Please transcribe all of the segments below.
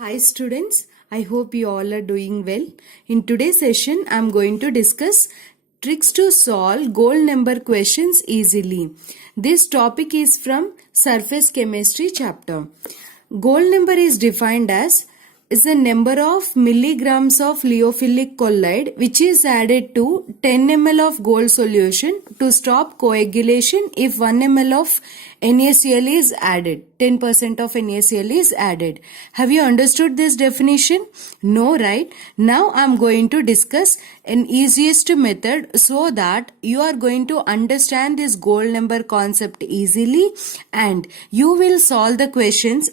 Hi students, I hope you all are doing well. In today's session, I am going to discuss tricks to solve gold number questions easily. This topic is from Surface Chemistry chapter. Gold number is defined as is the number of milligrams of liofilic colloid which is added to 10 ml of gold solution to stop coagulation if 1 ml of NaCl is added. 10% of NaCl is added. Have you understood this definition? No, right? Now I am going to discuss an easiest method so that you are going to understand this gold number concept easily and you will solve the questions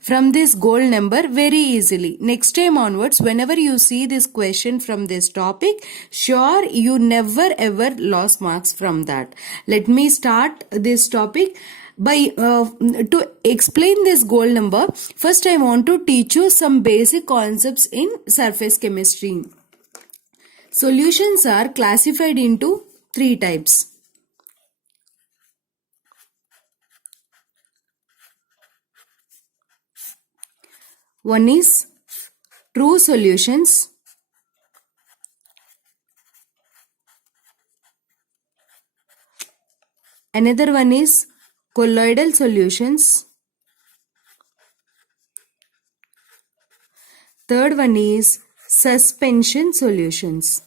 from this gold number very easily. Next time onwards, whenever you see this question from this topic, sure you never ever lost marks from that. Let me start this topic by to explain this gold number. First I want to teach you some basic concepts in surface chemistry. Solutions are classified into three types. One is true solutions. Another one is colloidal solutions. Third one is suspension solutions.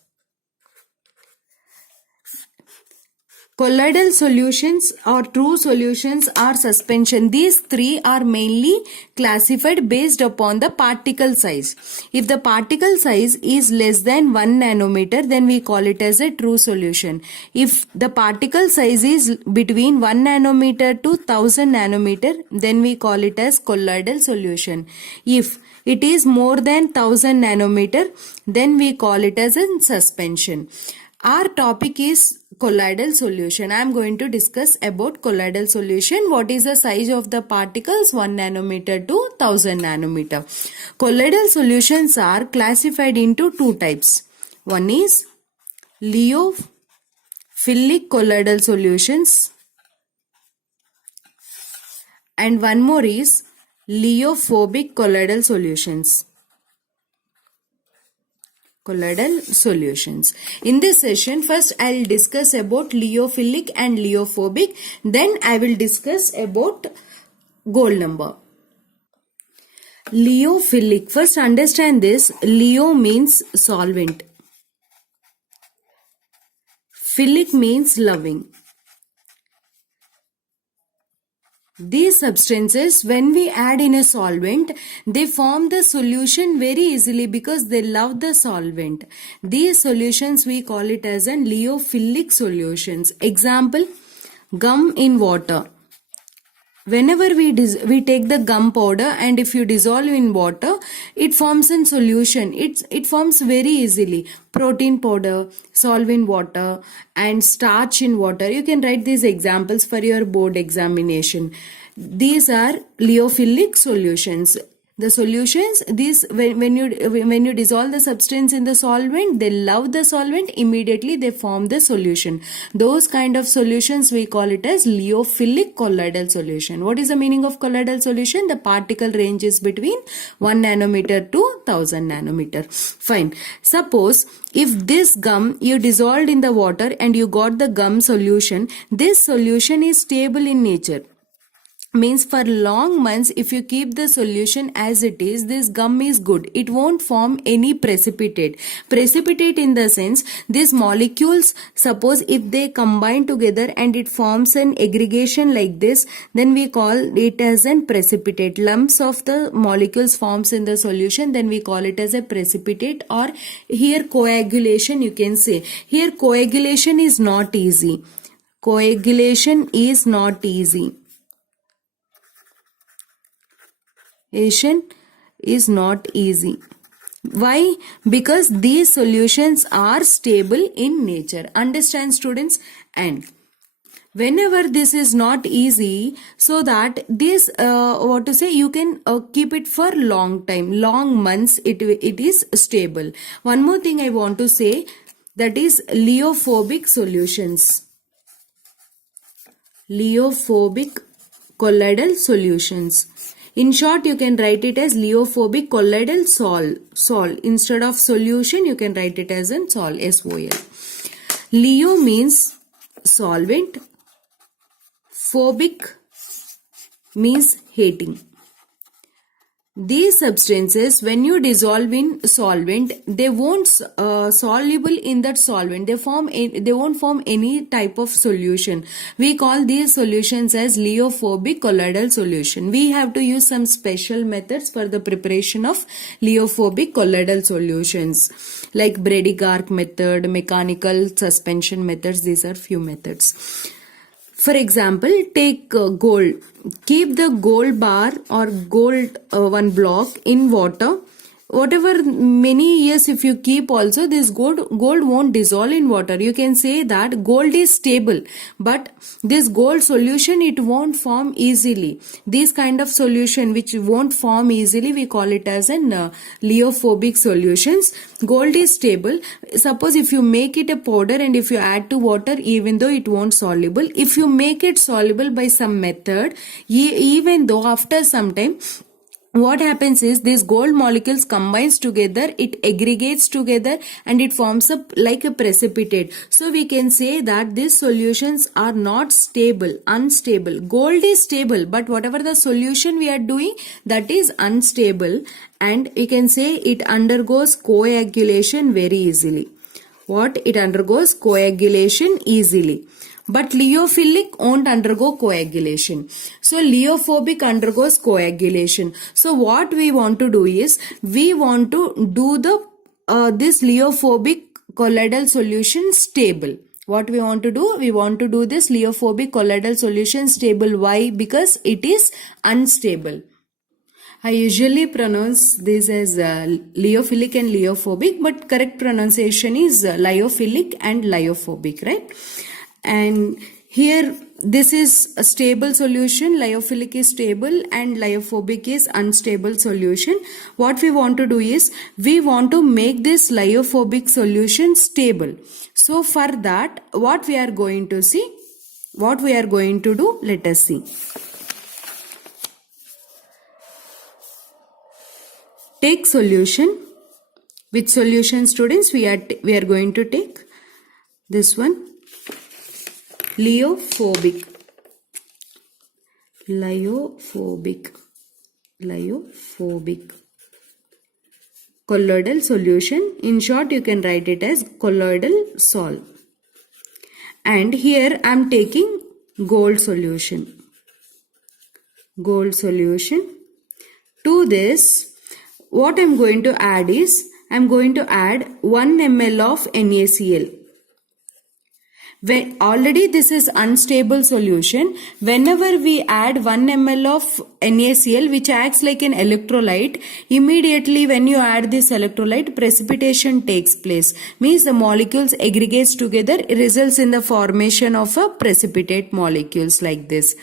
Colloidal solutions or true solutions or suspension. These three are mainly classified based upon the particle size. If the particle size is less than 1 nanometer, then we call it as a true solution. If the particle size is between 1 nanometer to 1000 nanometer, then we call it as colloidal solution. If it is more than 1000 nanometer, then we call it as a suspension. Our topic is colloidal solution. I am going to discuss about colloidal solution. What is the size of the particles? 1 nanometer to 1000 nanometer. Colloidal solutions are classified into two types. One is liofilic colloidal solutions and one more is liophobic colloidal solutions. Colloidal solutions. In this session, first I will discuss about liofilic and liophobic. Then I will discuss about gold number. Liofilic. First understand this. Leo means solvent. Philic means loving. These substances, when we add in a solvent, they form the solution very easily because they love the solvent. These solutions we call it as an liofilic solutions. Example, gum in water. Whenever we take the gum powder and if you dissolve in water, it forms in solution. It forms very easily. Protein powder, solve in water and starch in water. You can write these examples for your board examination. These are liofilic solutions. The solutions, these when you dissolve the substance in the solvent, they love the solvent, immediately they form the solution. Those kind of solutions we call it as liofilic colloidal solution. What is the meaning of colloidal solution? The particle range is between 1 nanometer to 1000 nanometer. Fine. Suppose if this gum you dissolved in the water and you got the gum solution, this solution is stable in nature. Means for long months if you keep the solution as it is, this gum is good. It won't form any precipitate. Precipitate in the sense, these molecules, suppose if they combine together and it forms an aggregation like this, then we call it as an precipitate. Lumps of the molecules forms in the solution, then we call it as a precipitate, or here coagulation you can say. Here coagulation is not easy. Coagulation is not easy. Is not easy. Why? Because these solutions are stable in nature. Understand students? And whenever this is not easy, so that this you can keep it for long time, long months, it is stable. One more thing I want to say, that is liophobic solutions. Liophobic colloidal solutions. In short, you can write it as leophobic colloidal sol. Instead of solution, you can write it as in sol, SOL. Leo means solvent. Phobic means hating. These substances, when you dissolve in solvent, they won't soluble in that solvent. They won't form any type of solution. We call these solutions as leophobic colloidal solution. We have to use some special methods for the preparation of leophobic colloidal solutions, like Brady-Gark method, mechanical suspension methods. These are few methods. For example, take gold. Keep the gold bar or gold one block in water. Whatever many years if you keep also, this gold won't dissolve in water. You can say that gold is stable, but this gold solution, it won't form easily. This kind of solution which won't form easily, we call it as an leophobic solutions. Gold is stable. Suppose if you make it a powder and if you add to water, even though it won't soluble, if you make it soluble by some method, even though after some time, what happens is these gold molecules combines together, it aggregates together and it forms up like a precipitate. So we can say that these solutions are not stable, unstable. Gold is stable, but whatever the solution we are doing, that is unstable, and we can say it undergoes coagulation very easily. It undergoes coagulation easily. But leophilic won't undergo coagulation. So leophobic undergoes coagulation. So what we want to do is, we want to do this leophobic colloidal solution stable. What we want to do? We want to do this leophobic colloidal solution stable. Why? Because it is unstable. I usually pronounce this as leophilic and leophobic, but correct pronunciation is lyophilic and lyophobic, right? And here this is a stable solution. Lyophilic is stable and lyophobic is unstable solution. What we want to do is, we want to make this lyophobic solution stable. So for that, what we are going to do, let us see. Take solution. Which solution, students? We are going to take this one. Lyophobic colloidal solution. In short, you can write it as colloidal sol. And here I am taking gold solution. To this, what I am going to add is, I am going to add 1 ml of NaCl. Already this is unstable solution. Whenever we add 1 ml of NaCl, which acts like an electrolyte, immediately when you add this electrolyte, precipitation takes place. Means the molecules aggregates together, it results in the formation of a precipitate molecules like this.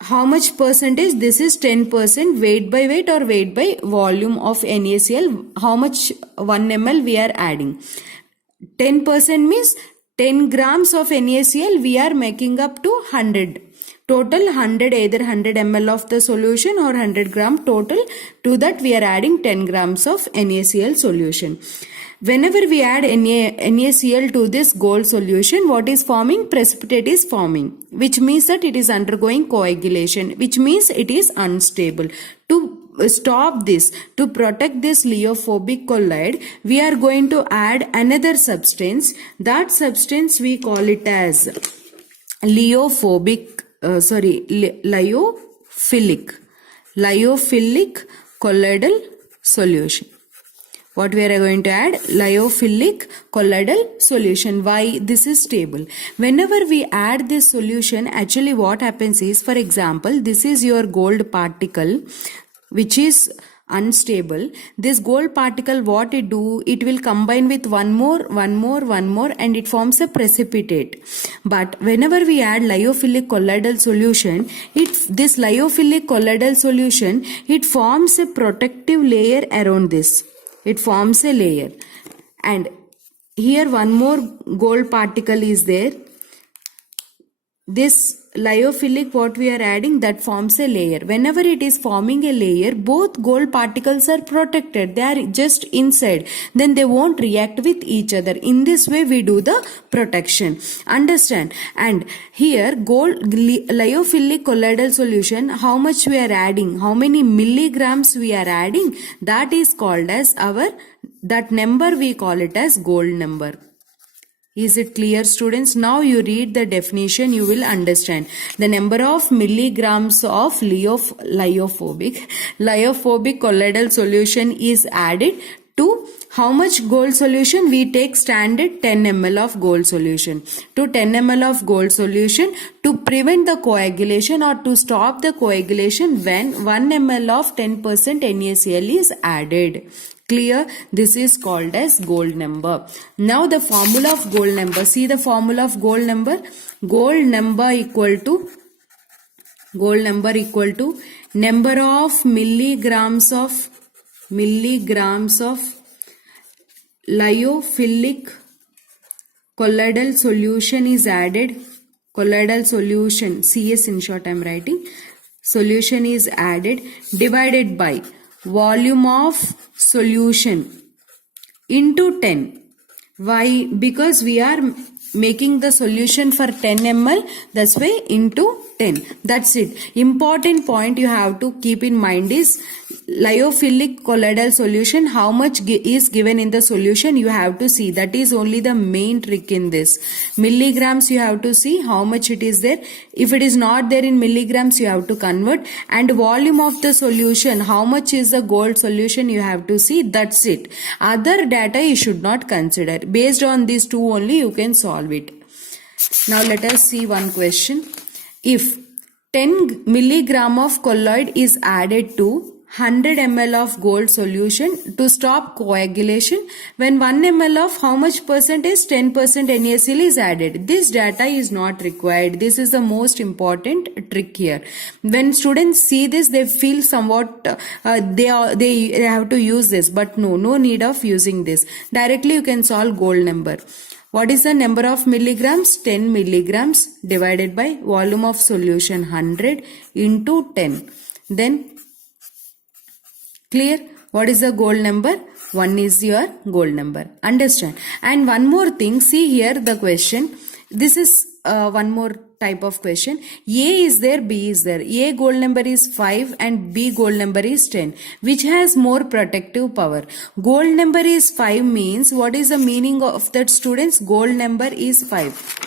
How much percentage? This is 10% weight by weight or weight by volume of NaCl. How much 1 ml we are adding? 10% means 10 grams of NaCl we are making up to 100. Total 100, either 100 ml of the solution or 100 gram total. To that we are adding 10 grams of NaCl solution. Whenever we add NaCl to this gold solution, what is forming? Precipitate is forming, which means that it is undergoing coagulation, which means it is unstable. To stop this, to protect this leophobic colloid, we are going to add another substance. That substance we call it as lyophilic colloidal solution. What we are going to add? Lyophilic colloidal solution. Why? This is stable. Whenever we add this solution, actually what happens is, for example, this is your gold particle which is unstable. This gold particle, what it do? It will combine with one more and it forms a precipitate. But whenever we add lyophilic colloidal solution, this lyophilic colloidal solution, it forms a protective layer around this. It forms a layer. And here one more gold particle is there. This lyophilic what we are adding, that forms a layer. Whenever it is forming a layer, both gold particles are protected. They are just inside. Then they won't react with each other. In this way we do the protection. Understand? And here gold lyophilic colloidal solution, how much we are adding, how many milligrams we are adding, that is called as that number we call it as gold number. Is it clear, students? Now you read the definition, you will understand. The number of milligrams of lyophobic colloidal solution is added to how much gold solution? We take standard 10 ml of gold solution. To 10 ml of gold solution, to prevent the coagulation or to stop the coagulation when 1 ml of 10% NaCl is added. Clear? This is called as gold number. Now the formula of gold number. See the formula of gold number. Gold number equal to number of milligrams of lyophilic colloidal solution is added. Colloidal solution, CS in short I am writing. Solution is added, divided by volume of solution into 10. Why? Because we are making the solution for 10 ml, that's why into 10. That's it. Important point you have to keep in mind is lyophilic colloidal solution, how much is given in the solution you have to see. That is only the main trick in this. Milligrams you have to see how much it is there. If it is not there in milligrams you have to convert, and volume of the solution, how much is the gold solution you have to see. That's it. Other data you should not consider. Based on these two only you can solve it. Now let us see one question. If 10 milligram of colloid is added to 100 ml of gold solution to stop coagulation, when 1 ml of how much percentage? 10% NaCl is added. This data is not required. This is the most important trick here. When students see this, they feel somewhat they have to use this, but no need of using this. Directly you can solve gold number. What is the number of milligrams? 10 milligrams divided by volume of solution 100 into 10. Then clear? What is the gold number? 1 is your gold number. Understand? And one more thing, see here the question. This is one more type of question. A is there, B is there. A gold number is 5 and B gold number is 10. Which has more protective power? Gold number is 5 means, what is the meaning of that, students? Gold number is 5.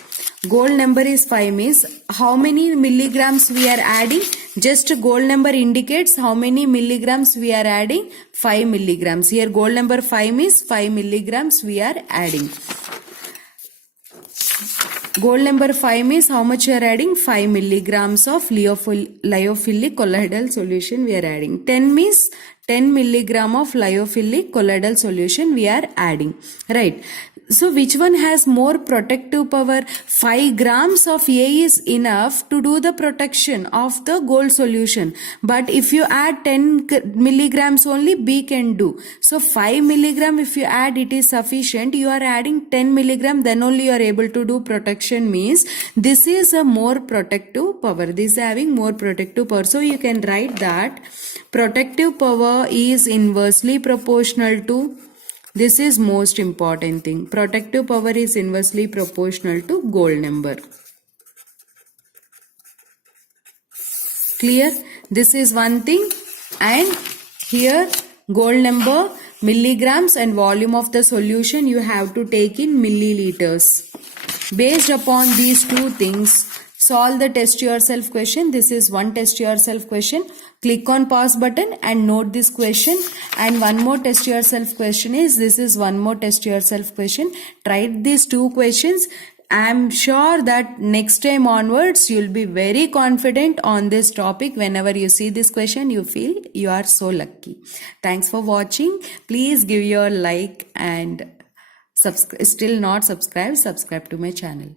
Gold number is 5 means how many milligrams we are adding? Just gold number indicates how many milligrams we are adding. 5 milligrams. Here gold number 5 means 5 milligrams we are adding. Gold number 5 means how much you are adding? 5 milligrams of lyophilic colloidal solution we are adding. 10 means 10 milligram of lyophilic colloidal solution we are adding. Right. So which one has more protective power? 5 grams of A is enough to do the protection of the gold solution. But if you add 10 milligrams only, B can do. So 5 milligram if you add, it is sufficient. You are adding 10 milligram, then only you are able to do protection, means this is a more protective power. This is having more protective power. So you can write that protective power is inversely proportional to, this is most important thing, protective power is inversely proportional to gold number. Clear? This is one thing. And here gold number, milligrams and volume of the solution you have to take in milliliters. Based upon these two things, solve the test yourself question. This is one test yourself question. Click on pause button and note this question. And one more test yourself question is, this is one more test yourself question. Try these two questions. I am sure that next time onwards you'll be very confident on this topic. Whenever you see this question, you feel you are so lucky. Thanks for watching. Please give your like and still not subscribe to my channel.